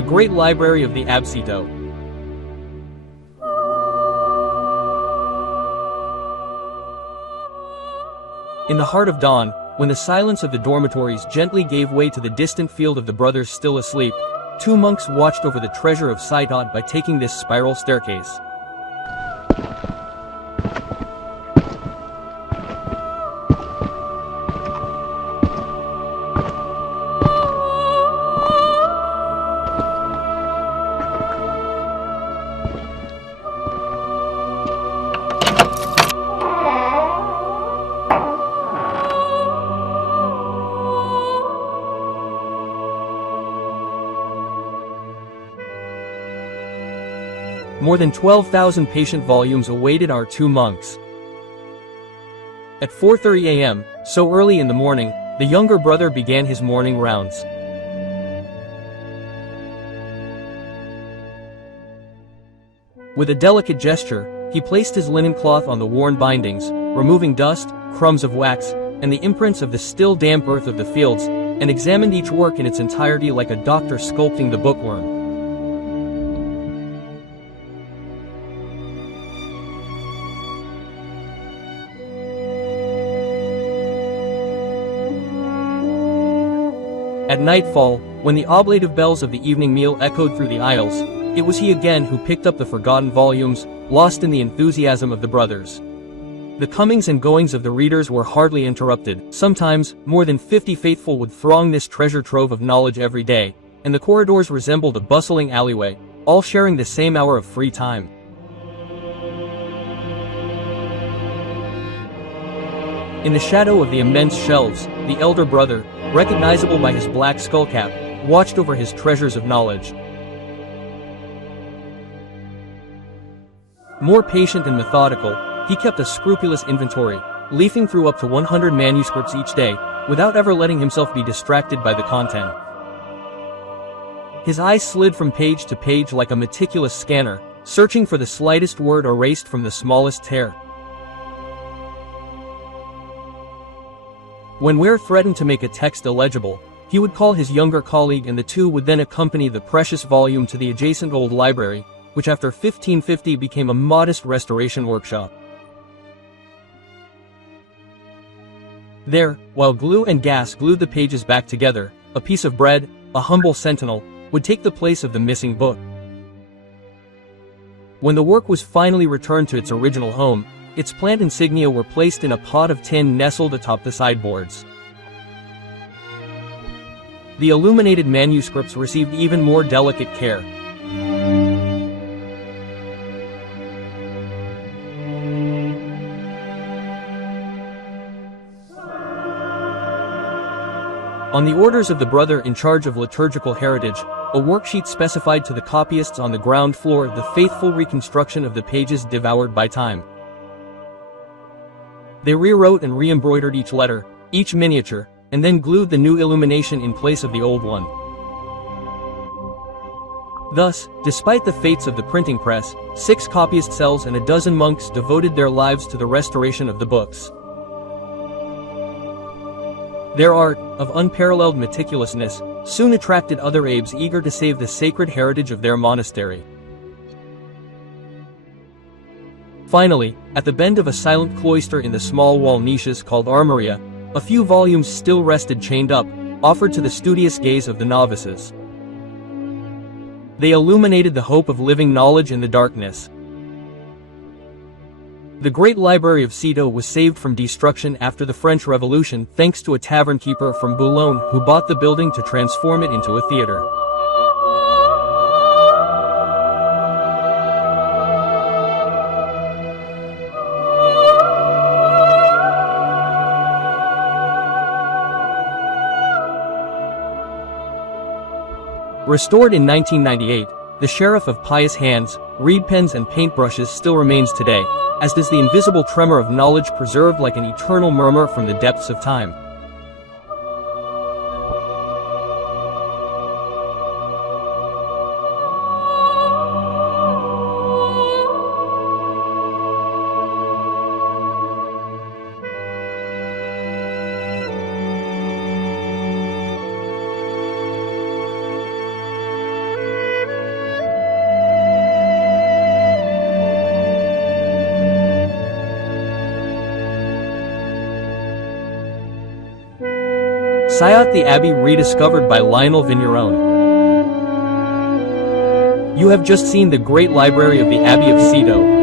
the great library of the Absito. In the heart of dawn, when the silence of the dormitories gently gave way to the distant field of the brothers still asleep, two monks watched over the treasure of Saitad by taking this spiral staircase. More than 12,000 patient volumes awaited our two monks. At 4:30 a.m., so early in the morning, the younger brother began his morning rounds. With a delicate gesture, he placed his linen cloth on the worn bindings, removing dust, crumbs of wax, and the imprints of the still damp earth of the fields, and examined each work in its entirety like a doctor sculpting the bookworm. At nightfall, when the oblative bells of the evening meal echoed through the aisles, it was he again who picked up the forgotten volumes, lost in the enthusiasm of the brothers. The comings and goings of the readers were hardly interrupted. Sometimes, more than 50 faithful would throng this treasure trove of knowledge every day, and the corridors resembled a bustling alleyway, all sharing the same hour of free time. In the shadow of the immense shelves, the elder brother, recognizable by his black skullcap, watched over his treasures of knowledge. More patient and methodical, he kept a scrupulous inventory, leafing through up to 100 manuscripts each day, without ever letting himself be distracted by the content. His eyes slid from page to page like a meticulous scanner, searching for the slightest word erased from the smallest tear. When Ware threatened to make a text illegible, he would call his younger colleague and the two would then accompany the precious volume to the adjacent old library, which after 1550 became a modest restoration workshop. There, while glue and gas glued the pages back together, a piece of bread, a humble sentinel, would take the place of the missing book. When the work was finally returned to its original home, its plant insignia were placed in a pot of tin nestled atop the sideboards. The illuminated manuscripts received even more delicate care. On the orders of the brother in charge of liturgical heritage, a worksheet specified to the copyists on the ground floor the faithful reconstruction of the pages devoured by time. They rewrote and re-embroidered each letter, each miniature, and then glued the new illumination in place of the old one. Thus, despite the fates of the printing press, 6 copyist cells and a dozen monks devoted their lives to the restoration of the books. Their art, of unparalleled meticulousness, soon attracted other abbes eager to save the sacred heritage of their monastery. Finally, at the bend of a silent cloister in the small wall niches called armoria, a few volumes still rested chained up, offered to the studious gaze of the novices. They illuminated the hope of living knowledge in the darkness. The great library of Cîteaux was saved from destruction after the French Revolution thanks to a tavern keeper from Boulogne who bought the building to transform it into a theater. Restored in 1998, the Sheriff of Pious Hands, reed pens and paintbrushes still remains today, as does the invisible tremor of knowledge preserved like an eternal murmur from the depths of time. Sayat the Abbey rediscovered by Lionel Vigneron. You have just seen the great library of the Abbey of Citeaux,